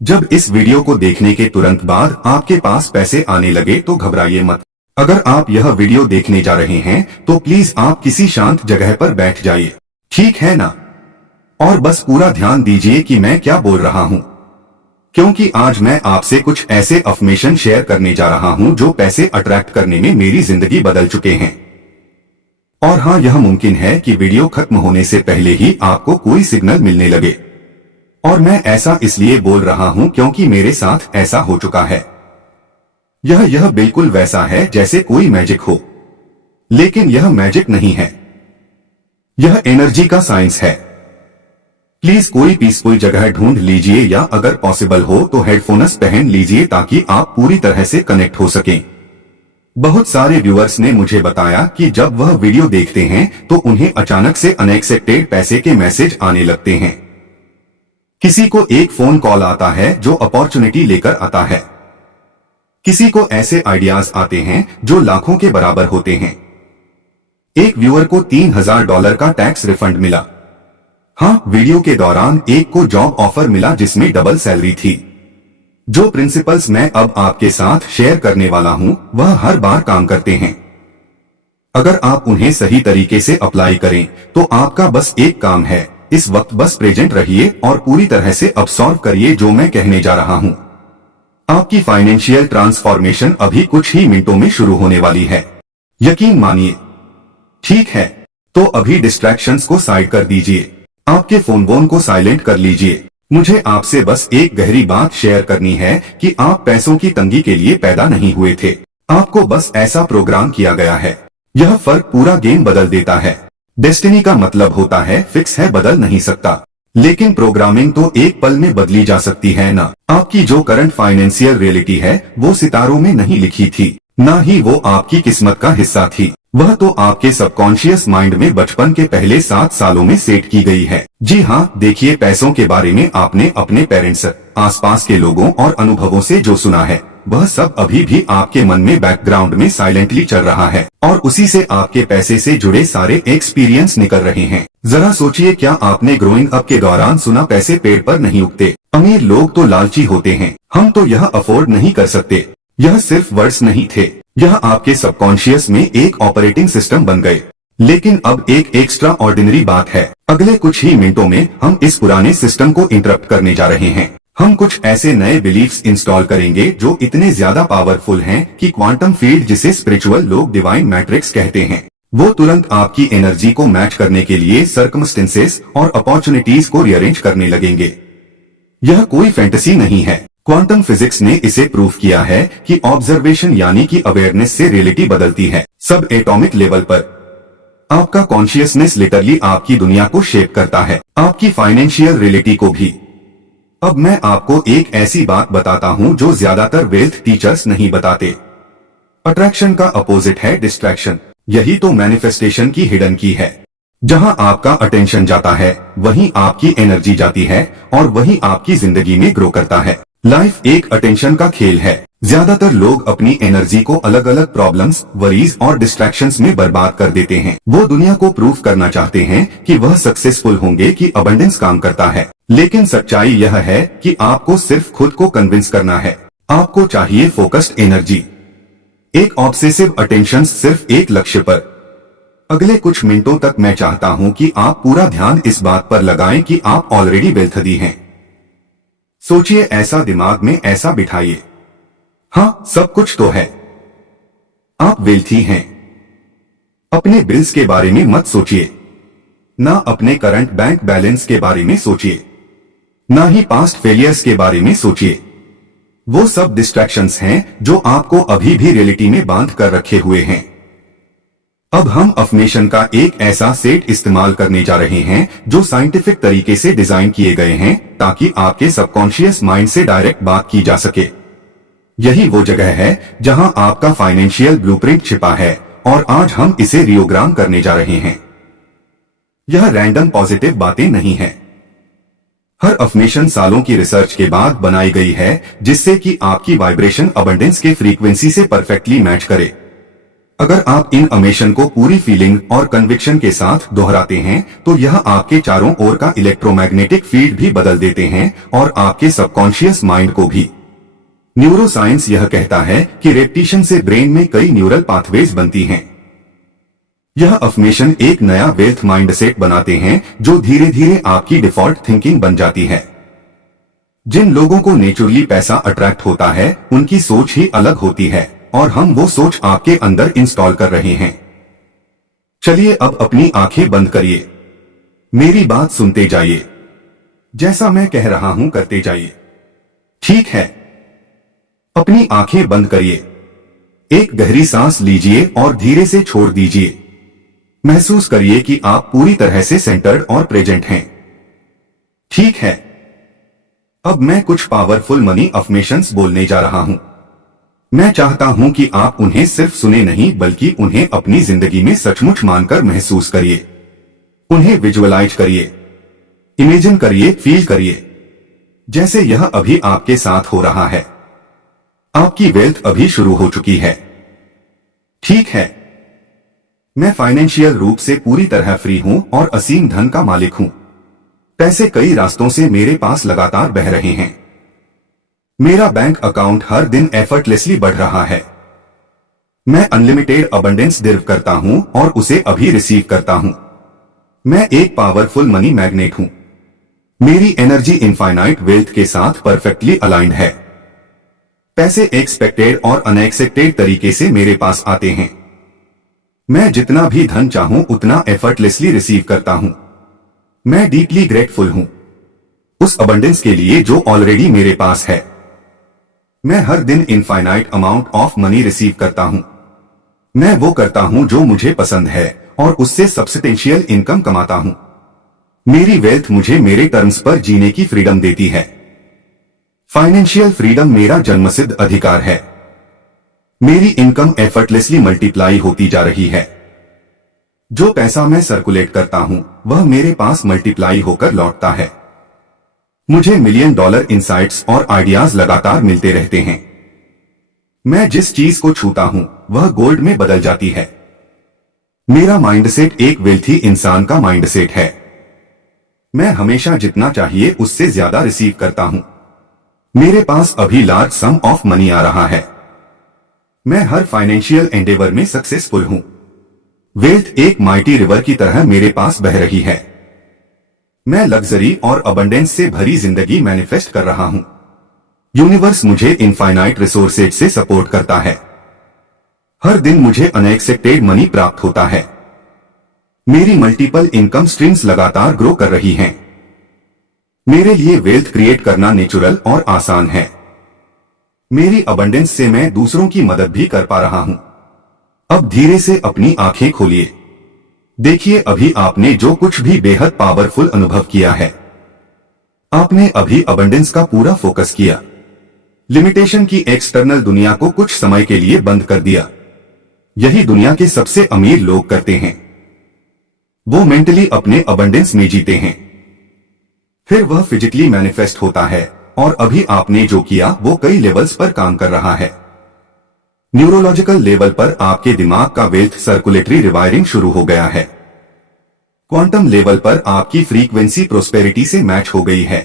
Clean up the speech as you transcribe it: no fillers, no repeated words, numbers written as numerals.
जब इस वीडियो को देखने के तुरंत बाद आपके पास पैसे आने लगे तो घबराइए मत। अगर आप यह वीडियो देखने जा रहे हैं तो प्लीज आप किसी शांत जगह पर बैठ जाइए, ठीक है ना? और बस पूरा ध्यान दीजिए कि मैं क्या बोल रहा हूं, क्योंकि आज मैं आपसे कुछ ऐसे अफर्मेशन शेयर करने जा रहा हूं जो पैसे अट्रैक्ट करने में मेरी जिंदगी बदल चुके हैं। और हाँ, यह मुमकिन है कि वीडियो खत्म होने से पहले ही आपको कोई सिग्नल मिलने लगे। और मैं ऐसा इसलिए बोल रहा हूं क्योंकि मेरे साथ ऐसा हो चुका है। यह बिल्कुल वैसा है जैसे कोई मैजिक हो, लेकिन यह मैजिक नहीं है, यह एनर्जी का साइंस है। प्लीज कोई पीसफुल जगह ढूंढ लीजिए या अगर पॉसिबल हो तो हेडफोन्स पहन लीजिए ताकि आप पूरी तरह से कनेक्ट हो सकें। बहुत सारे व्यूअर्स ने मुझे बताया कि जब वह वीडियो देखते हैं तो उन्हें अचानक से अनएक्सपेक्टेड पैसे के मैसेज आने लगते हैं। किसी को एक फोन कॉल आता है जो अपॉर्चुनिटी लेकर आता है, किसी को ऐसे आइडियाज आते हैं जो लाखों के बराबर होते हैं। एक व्यूअर को $3000 का टैक्स रिफंड मिला। हाँ, वीडियो के दौरान एक को जॉब ऑफर मिला जिसमें डबल सैलरी थी। जो प्रिंसिपल्स मैं अब आपके साथ शेयर करने वाला हूं वह हर बार काम करते हैं। अगर आप उन्हें सही तरीके से अप्लाई करें तो आपका बस एक काम है, इस वक्त बस प्रेजेंट रहिए और पूरी तरह से अब्सॉर्ब करिए जो मैं कहने जा रहा हूं। आपकी फाइनेंशियल ट्रांसफॉर्मेशन अभी कुछ ही मिनटों में शुरू होने वाली है, यकीन मानिए। ठीक है, तो अभी डिस्ट्रैक्शंस को साइड कर दीजिए, आपके फोन को साइलेंट कर लीजिए। मुझे आपसे बस एक गहरी बात शेयर करनी है कि आप पैसों की तंगी के लिए पैदा नहीं हुए थे, आपको बस ऐसा प्रोग्राम किया गया है। यह फर्क पूरा गेम बदल देता है। डेस्टिनी का मतलब होता है फिक्स है, बदल नहीं सकता, लेकिन प्रोग्रामिंग तो एक पल में बदली जा सकती है ना। आपकी जो करंट फाइनेंशियल रियलिटी है वो सितारों में नहीं लिखी थी, ना ही वो आपकी किस्मत का हिस्सा थी। वह तो आपके सबकॉन्शियस माइंड में बचपन के पहले 7 सालों में सेट की गई है। जी हाँ, देखिए, पैसों के बारे में आपने अपने पेरेंट्स, आसपास के लोगों और अनुभवों से जो सुना है वह सब अभी भी आपके मन में बैकग्राउंड में साइलेंटली चल रहा है और उसी से आपके पैसे से जुड़े सारे एक्सपीरियंस निकल रहे हैं। जरा सोचिए, क्या आपने ग्रोइंग अप के दौरान सुना पैसे पेड़ पर नहीं उगते, अमीर लोग तो लालची होते हैं, हम तो यह अफोर्ड नहीं कर सकते। यह सिर्फ वर्ड्स नहीं थे, यह आपके सबकॉन्शियस में एक ऑपरेटिंग सिस्टम बन गए। लेकिन अब एक एक्स्ट्रा ऑर्डिनरी बात है, अगले कुछ ही मिनटों में हम इस पुराने सिस्टम को इंटरप्ट करने जा रहे हैं। हम कुछ ऐसे नए बिलीफ्स इंस्टॉल करेंगे जो इतने ज्यादा पावरफुल हैं कि क्वांटम फील्ड, जिसे स्पिरिचुअल लोग डिवाइन मैट्रिक्स कहते हैं, वो तुरंत आपकी एनर्जी को मैच करने के लिए सर्कमस्टेंसेस और अपॉर्चुनिटीज को रीअरेंज करने लगेंगे। यह कोई फैंटेसी नहीं है, क्वांटम फिजिक्स ने इसे प्रूव किया है कि ऑब्जर्वेशन यानी कि अवेयरनेस से रियलिटी बदलती है। सब एटॉमिक लेवल पर आपका कॉन्शियसनेस लिटरली आपकी दुनिया को शेप करता है, आपकी फाइनेंशियल रियलिटी को भी। अब मैं आपको एक ऐसी बात बताता हूं जो ज्यादातर वेल्थ टीचर्स नहीं बताते। अट्रैक्शन का अपोजिट है डिस्ट्रैक्शन। यही तो मैनिफेस्टेशन की हिडन की है। जहां आपका अटेंशन जाता है वहीं आपकी एनर्जी जाती है और वहीं आपकी जिंदगी में ग्रो करता है। लाइफ एक अटेंशन का खेल है। ज्यादातर लोग अपनी एनर्जी को अलग अलग प्रॉब्लम्स, वरीज और डिस्ट्रैक्शंस में बर्बाद कर देते हैं। वो दुनिया को प्रूव करना चाहते हैं कि वह सक्सेसफुल होंगे, कि अबंडेंस काम करता है। लेकिन सच्चाई यह है कि आपको सिर्फ खुद को कन्विंस करना है। आपको चाहिए फोकस्ड एनर्जी, एक ऑब्सेसिव अटेंशन सिर्फ एक लक्ष्य पर। अगले कुछ मिनटों तक मैं चाहता हूं कि आप पूरा ध्यान इस बात पर लगाएं कि आप ऑलरेडी वेल्थी हैं। सोचिए, ऐसा दिमाग में ऐसा बिठाइए, हाँ, सब कुछ तो है, आप वेल्थी हैं। अपने बिल्स के बारे में मत सोचिए, ना अपने करंट बैंक बैलेंस के बारे में सोचिए, ना ही पास्ट फेलियर्स के बारे में सोचिए। वो सब डिस्ट्रैक्शंस हैं जो आपको अभी भी रियलिटी में बांध कर रखे हुए हैं। अब हम अफर्मेशन का एक ऐसा सेट इस्तेमाल करने जा रहे हैं जो साइंटिफिक तरीके से डिजाइन किए गए हैं ताकि आपके सबकॉन्शियस माइंड से डायरेक्ट बात की जा सके। यही वो जगह है जहां आपका फाइनेंशियल ब्लूप्रिंट छिपा है और आज हम इसे रियोग्राम करने जा रहे हैं। यह रैंडम पॉजिटिव बातें नहीं है। हर अफर्मेशन सालों की रिसर्च के बाद बनाई गई है जिससे कि आपकी वाइब्रेशन अबंडेंस के फ्रीक्वेंसी से परफेक्टली मैच करे। अगर आप इन अमेशन को पूरी फीलिंग और कन्विक्शन के साथ दोहराते हैं तो यह आपके चारों ओर का इलेक्ट्रोमैग्नेटिक फील्ड भी बदल देते हैं और आपके सबकॉन्शियस माइंड को भी। न्यूरोसाइंस यह कहता है कि रेपिटेशन से ब्रेन में कई न्यूरल पाथवेज बनती हैं। यह अफर्मेशन एक नया वेल्थ माइंडसेट बनाते हैं जो धीरे धीरे आपकी डिफॉल्ट थिंकिंग बन जाती है। जिन लोगों को नेचुरली पैसा अट्रैक्ट होता है उनकी सोच ही अलग होती है और हम वो सोच आपके अंदर इंस्टॉल कर रहे हैं। चलिए अब अपनी आंखें बंद करिए, मेरी बात सुनते जाइए, जैसा मैं कह रहा हूं करते जाइए। ठीक है, अपनी आंखें बंद करिए, एक गहरी सांस लीजिए और धीरे से छोड़ दीजिए। महसूस करिए कि आप पूरी तरह से सेंटर्ड और प्रेजेंट हैं। ठीक है, अब मैं कुछ पावरफुल मनी अफर्मेशंस बोलने जा रहा हूं। मैं चाहता हूं कि आप उन्हें सिर्फ सुने नहीं बल्कि उन्हें अपनी जिंदगी में सचमुच मानकर महसूस करिए। उन्हें विजुअलाइज करिए, इमेजिन करिए, फील करिए जैसे यह अभी आपके साथ हो रहा है। आपकी वेल्थ अभी शुरू हो चुकी है। ठीक है, मैं फाइनेंशियल रूप से पूरी तरह फ्री हूं और असीम धन का मालिक हूं। पैसे कई रास्तों से मेरे पास लगातार बह रहे हैं। मेरा बैंक अकाउंट हर दिन एफर्टलेसली बढ़ रहा है। मैं अनलिमिटेड अबंडेंस डिर्व करता हूं और उसे अभी रिसीव करता हूं। मैं एक पावरफुल मनी मैग्नेट हूं। मेरी एनर्जी इनफाइनाइट वेल्थ के साथ परफेक्टली अलाइंड है। पैसे एक्सपेक्टेड और अनएक्सपेक्टेड तरीके से मेरे पास आते हैं। मैं जितना भी धन चाहूं उतना एफर्टलेसली रिसीव करता हूं। मैं डीपली ग्रेटफुल हूं उस अबंडेंस के लिए जो ऑलरेडी मेरे पास है। मैं हर दिन infinite amount of money receive करता हूं। मैं वो करता हूं जो मुझे पसंद है और उससे सब्सटेंशियल इनकम कमाता हूं। मेरी वेल्थ मुझे मेरे टर्म्स पर जीने की फ्रीडम देती है। फाइनेंशियल फ्रीडम मेरा जन्मसिद्ध अधिकार है। मेरी इनकम एफर्टलेसली मल्टीप्लाई होती जा रही है। जो पैसा मैं सर्कुलेट करता हूं वह मेरे पास मल्टीप्लाई होकर लौटता है। मुझे $1 मिलियन इंसाइट्स और आइडियाज लगातार मिलते रहते हैं। मैं जिस चीज को छूता हूं वह गोल्ड में बदल जाती है। मेरा माइंडसेट एक वेल्थी इंसान का माइंडसेट है। मैं हमेशा जितना चाहिए उससे ज्यादा रिसीव करता हूं। मेरे पास अभी लार्ज सम ऑफ मनी आ रहा है। मैं हर फाइनेंशियल एंडेवर में सक्सेसफुल हूं। वेल्थ एक माइटी रिवर की तरह मेरे पास बह रही है। मैं लग्जरी और अबंडेंस से भरी जिंदगी मैनिफेस्ट कर रहा हूं। यूनिवर्स मुझे इनफाइनाइट रिसोर्सेज से सपोर्ट करता है। हर दिन मुझे अनएक्सपेक्टेड मनी प्राप्त होता है। मेरी मल्टीपल इनकम स्ट्रीम्स लगातार ग्रो कर रही हैं। मेरे लिए वेल्थ क्रिएट करना नेचुरल और आसान है। मेरी अबंडेंस से मैं दूसरों की मदद भी कर पा रहा हूं। अब धीरे से अपनी आंखें खोलिए। देखिए अभी आपने जो कुछ भी बेहद पावरफुल अनुभव किया है। आपने अभी अबंडेंस का पूरा फोकस किया। लिमिटेशन की एक्सटर्नल दुनिया को कुछ समय के लिए बंद कर दिया। यही दुनिया के सबसे अमीर लोग करते हैं। वो मेंटली अपने अबंडेंस में जीते हैं, फिर वह फिजिकली मैनिफेस्ट होता है और अभी आपने जो किया वो कई लेवल्स पर काम कर रहा है। न्यूरोलॉजिकल लेवल पर आपके दिमाग का वेल्थ सर्कुलेटरी रिवायरिंग शुरू हो गया है। क्वांटम लेवल पर आपकी फ्रीक्वेंसी प्रोस्पेरिटी से मैच हो गई है।